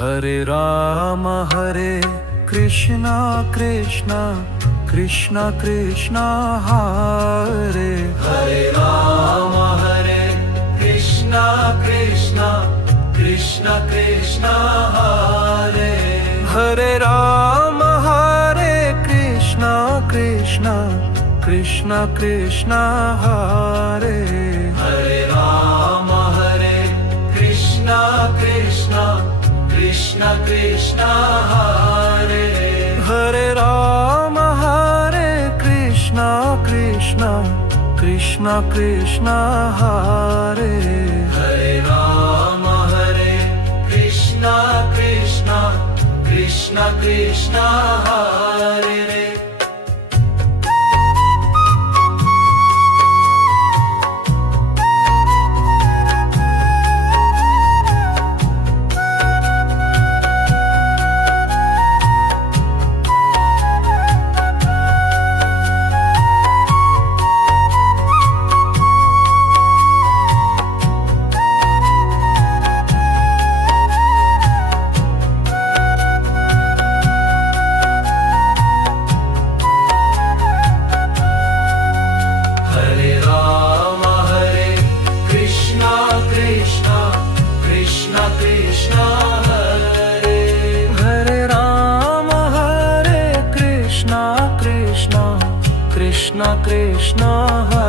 Hare Krishna Krishna Krishna Krishna Hare Hare Ram Hare Krishna Krishna Krishna Krishna Hare Hare Ram Hare Krishna Krishna Krishna Krishna Hare Hare Ram Hare Krishna Krishna Krishna Krishna Hare Hare Ram Hare Krishna Krishna Krishna Krishna Hare Hare Ram Hare Krishna Krishna Krishna Krishna Hare Krishna Krishna